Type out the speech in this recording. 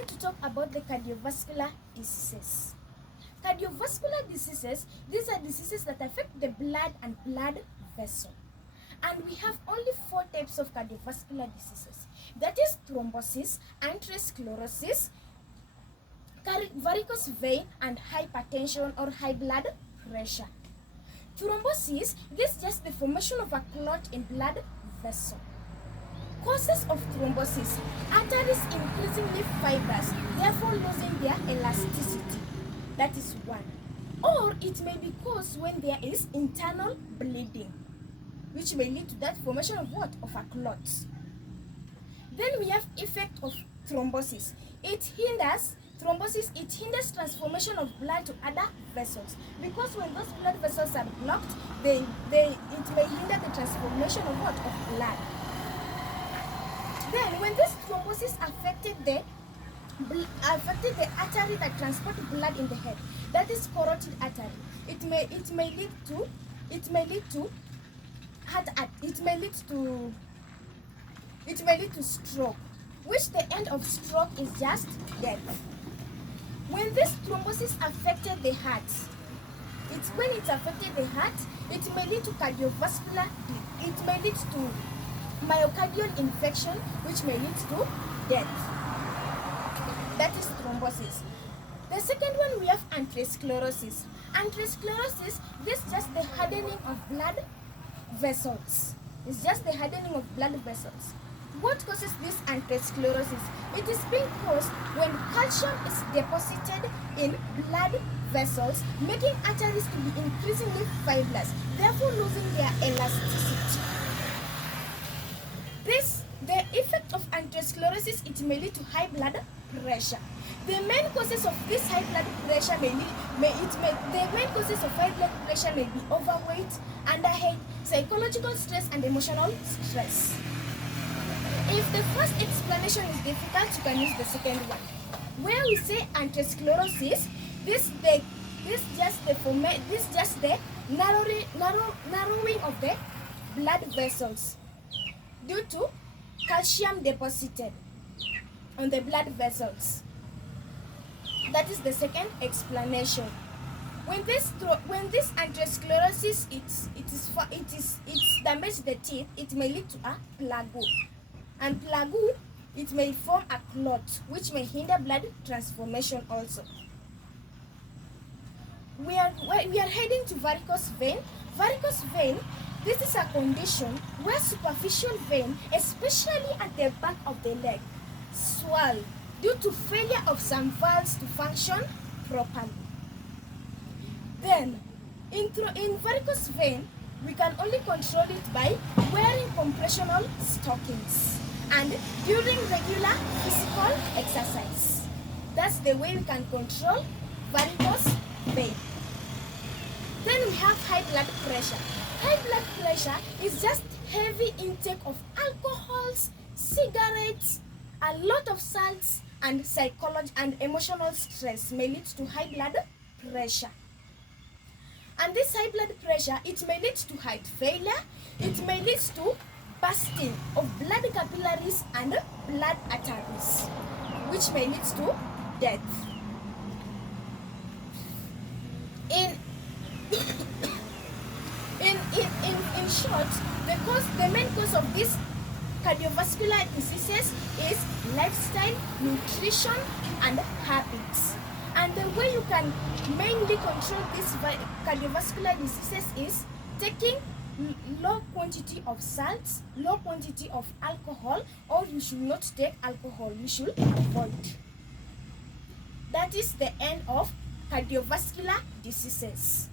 want to talk about the cardiovascular diseases. Cardiovascular diseases, these are diseases that affect the blood and blood vessel. And we have only 4 types of cardiovascular diseases. That is thrombosis, atherosclerosis, varicose vein, and hypertension or high blood pressure. Thrombosis, this is just the formation of a clot in blood vessel. Causes of thrombosis: arteries increasingly fibrous, therefore losing their elasticity. That is one. Or it may be caused when there is internal bleeding, which may lead to that formation of what? Of a clot. Then we have effect of thrombosis. It hinders transformation of blood to other vessels, because when those blood vessels are blocked, it may hinder the transformation of what? Of blood. Then when this thrombosis affected the artery that transports blood in the head, that is carotid artery, it may lead to stroke, which the end of stroke is just death. When this thrombosis affected the heart, it may lead to cardiovascular, it may lead to myocardial infection, which may lead to death. That is thrombosis. The second one, we have atherosclerosis. Atherosclerosis, this is just the hardening of blood vessels. It's just the hardening of blood vessels. What causes this atherosclerosis? It is being caused when calcium is deposited in blood vessels, making arteries to be increasingly fibrous, therefore losing their elasticity. The effect of atherosclerosis, it may lead to high blood pressure. The main causes of this high blood pressure may be overweight, underweight, psychological stress, and emotional stress. If the first explanation is difficult, you can use the second one. Where we say atherosclerosis, this just the narrowing of the blood vessels due to calcium deposited on the blood vessels. That is the second explanation. When this atherosclerosis it damages the teeth, it may lead to a plaque. And plaque, it may form a clot, which may hinder blood transformation also. We are heading to varicose vein. Varicose vein, this is a condition where superficial vein, especially at the back of the leg, swell due to failure of some valves to function properly. Then, in varicose vein, we can only control it by wearing compressional stockings and during regular physical exercise. That's the way we can control varicose vein. Then we have high blood pressure. High blood pressure is just heavy intake of alcohols, cigarettes, a lot of salts, and psychological and emotional stress may lead to high blood pressure. And this high blood pressure, it may lead to heart failure, it may lead to bursting of blood capillaries and blood arteries, which may lead to death. In short, the main cause of these cardiovascular diseases is lifestyle, nutrition, and habits. And the way you can mainly control these cardiovascular diseases is taking low quantity of salts, low quantity of alcohol, or you should not take alcohol, you should avoid. That is the end of cardiovascular diseases.